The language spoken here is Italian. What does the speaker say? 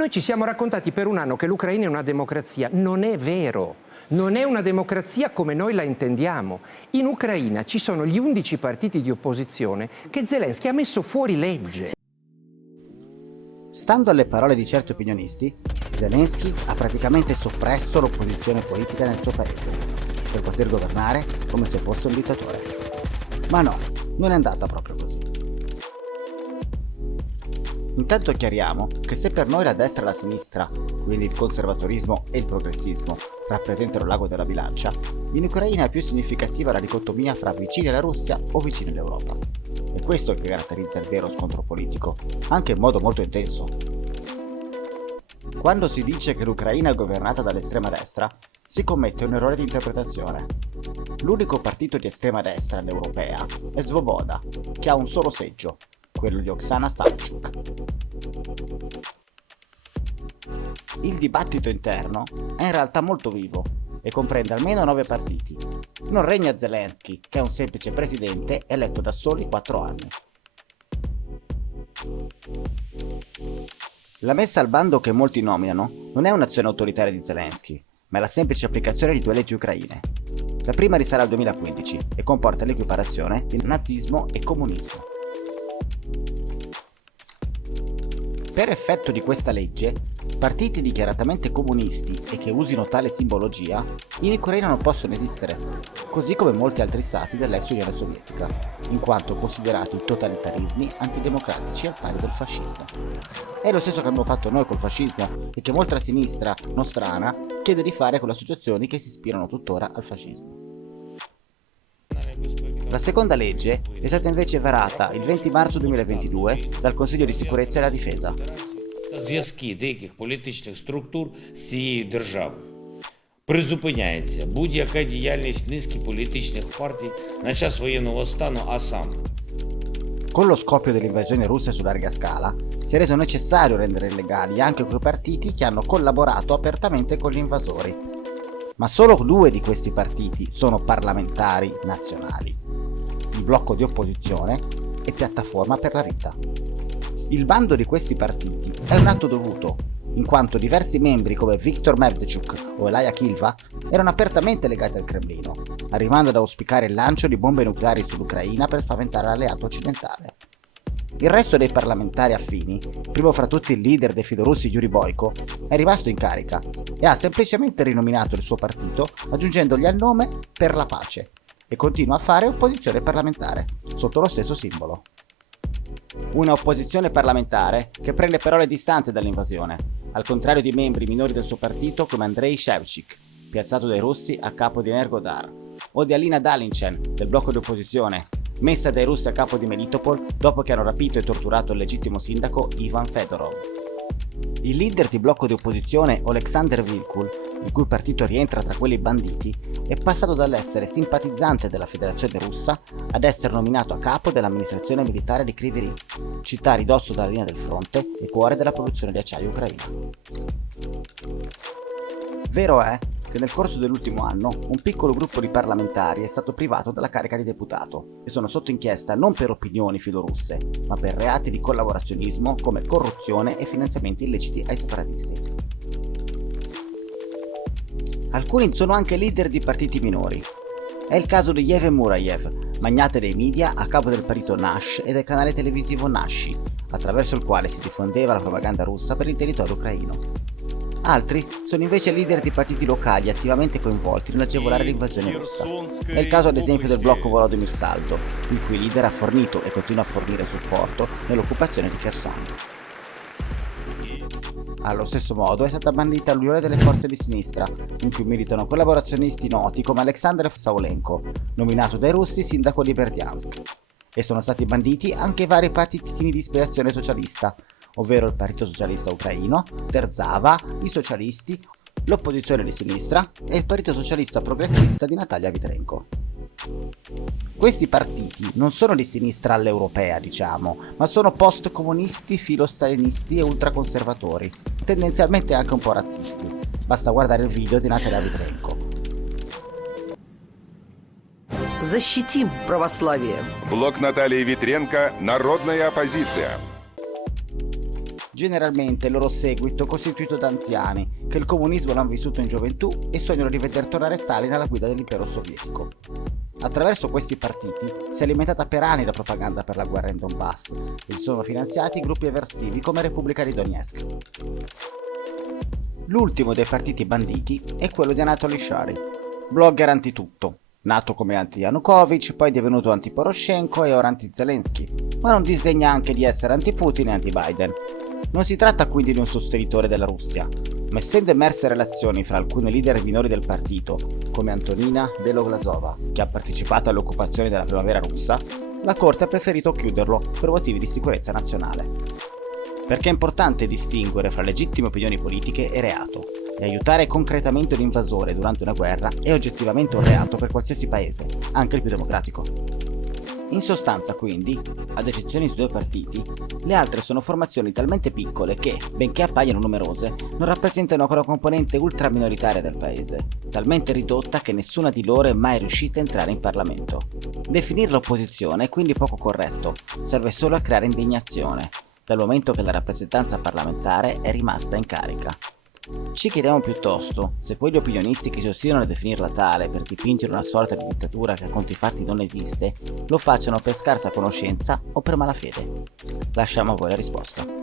Noi ci siamo raccontati per un anno che l'Ucraina è una democrazia. Non è vero. Non è una democrazia come noi la intendiamo. In Ucraina ci sono gli 11 partiti di opposizione che Zelensky ha messo fuori legge. Stando alle parole di certi opinionisti, Zelensky ha praticamente soppresso l'opposizione politica nel suo paese, per poter governare come se fosse un dittatore. Ma no, non è andata proprio così. Intanto chiariamo che se per noi la destra e la sinistra, quindi il conservatorismo e il progressismo, rappresentano l'ago della bilancia, in Ucraina è più significativa la dicotomia fra vicini alla Russia o vicini all'Europa. È questo che caratterizza il vero scontro politico, anche in modo molto intenso. Quando si dice che l'Ucraina è governata dall'estrema destra, si commette un errore di interpretazione. L'unico partito di estrema destra europea è Svoboda, che ha un solo seggio, quello di Oksana Savchuk. Il dibattito interno è in realtà molto vivo e comprende almeno 9 partiti. Non regna Zelensky, che è un semplice presidente eletto da soli 4 anni. La messa al bando che molti nominano non è un'azione autoritaria di Zelensky, ma è la semplice applicazione di 2 leggi ucraine. La prima risale al 2015 e comporta l'equiparazione di nazismo e comunismo. Per effetto di questa legge, partiti dichiaratamente comunisti e che usino tale simbologia in Ucraina non possono esistere, così come molti altri stati dell'ex Unione Sovietica, in quanto considerati totalitarismi antidemocratici al pari del fascismo. È lo stesso che abbiamo fatto noi col fascismo e che molta sinistra nostrana chiede di fare con le associazioni che si ispirano tuttora al fascismo. La seconda legge è stata invece varata il 20 marzo 2022 dal Consiglio di Sicurezza e la Difesa. Зв'язки деяких політичних структур з цією державою. Призупиняється будь-яка діяльність низки політичних партій на час воєнного стану, а саме. Con lo scoppio dell'invasione russa su larga scala, si è reso necessario rendere illegali anche quei partiti che hanno collaborato apertamente con gli invasori. Ma solo 2 di questi partiti sono parlamentari nazionali: il blocco di opposizione e Piattaforma per la Vita. Il bando di questi partiti è un atto dovuto, in quanto diversi membri come Viktor Medvedchuk o Elia Kilva erano apertamente legati al Cremlino, arrivando ad auspicare il lancio di bombe nucleari sull'Ucraina per spaventare l'alleato occidentale. Il resto dei parlamentari affini, primo fra tutti il leader dei filorussi Yuri Boyko, è rimasto in carica e ha semplicemente rinominato il suo partito aggiungendogli al nome Per la Pace e continua a fare opposizione parlamentare, sotto lo stesso simbolo. Una opposizione parlamentare che prende però le distanze dall'invasione, al contrario di membri minori del suo partito come Andrei Shevchik, piazzato dai russi a capo di Energodar, o di Alina Dalinchen, del blocco di opposizione, messa dai russi a capo di Melitopol dopo che hanno rapito e torturato il legittimo sindaco Ivan Fedorov. Il leader di blocco di opposizione Oleksandr Vilkul, il cui partito rientra tra quelli banditi, è passato dall'essere simpatizzante della Federazione Russa ad essere nominato a capo dell'amministrazione militare di Kryvyi Rih, città a ridosso dalla linea del fronte e cuore della produzione di acciaio ucraina. Vero è che nel corso dell'ultimo anno un piccolo gruppo di parlamentari è stato privato della carica di deputato e sono sotto inchiesta non per opinioni filorusse, ma per reati di collaborazionismo come corruzione e finanziamenti illeciti ai separatisti. Alcuni sono anche leader di partiti minori. È il caso di Yevhen Murayev, magnate dei media a capo del partito Nash e del canale televisivo Nashi, attraverso il quale si diffondeva la propaganda russa per il territorio ucraino. Altri sono invece leader di partiti locali attivamente coinvolti nell'agevolare l'invasione russa. È il caso ad esempio del blocco Volodymyr Saldo, il cui leader ha fornito e continua a fornire supporto nell'occupazione di Kherson. Allo stesso modo è stata bandita l'Unione delle Forze di Sinistra, in cui militano collaborazionisti noti come Alexander Saulenko, nominato dai russi sindaco di Berdyansk. E sono stati banditi anche i vari partitini di ispirazione socialista, ovvero il Partito Socialista Ucraino, Derzava, i Socialisti, l'opposizione di sinistra e il Partito Socialista Progressista di Natalia Vitrenko. Questi partiti non sono di sinistra all'europea, diciamo, ma sono post-comunisti, filo-stalinisti e ultraconservatori, tendenzialmente anche un po' razzisti. Basta guardare il video di Natalia Vitrenko. Защитим православие. Блок Натальи Витренко. Народная оппозиция. generalmente il loro seguito costituito da anziani che il comunismo l'hanno vissuto in gioventù e sognano di veder tornare Stalin alla guida dell'impero sovietico. Attraverso questi partiti si è alimentata per anni la propaganda per la guerra in Donbass e sono finanziati gruppi eversivi come Repubblica di Donetsk. L'ultimo dei partiti banditi è quello di Anatoly Shari, blogger antitutto, nato come anti-Yanukovych, poi divenuto anti-Poroshenko e ora anti-Zelensky, ma non disdegna anche di essere anti-Putin e anti-Biden. Non si tratta quindi di un sostenitore della Russia, ma essendo emerse relazioni fra alcuni leader minori del partito, come Antonina Beloglazova, che ha partecipato all'occupazione della primavera russa, la Corte ha preferito chiuderlo per motivi di sicurezza nazionale. Perché è importante distinguere fra legittime opinioni politiche e reato, e aiutare concretamente un invasore durante una guerra è oggettivamente un reato per qualsiasi paese, anche il più democratico. In sostanza, quindi, ad eccezione di due partiti, le altre sono formazioni talmente piccole che, benché appaiano numerose, non rappresentano una componente ultraminoritaria del paese, talmente ridotta che nessuna di loro è mai riuscita a entrare in Parlamento. Definirla opposizione è quindi poco corretto, serve solo a creare indignazione, dal momento che la rappresentanza parlamentare è rimasta in carica. Ci chiediamo piuttosto se poi gli opinionisti che si ostinano a definirla tale per dipingere una sorta di dittatura che a conti fatti non esiste, lo facciano per scarsa conoscenza o per malafede. Lasciamo a voi la risposta.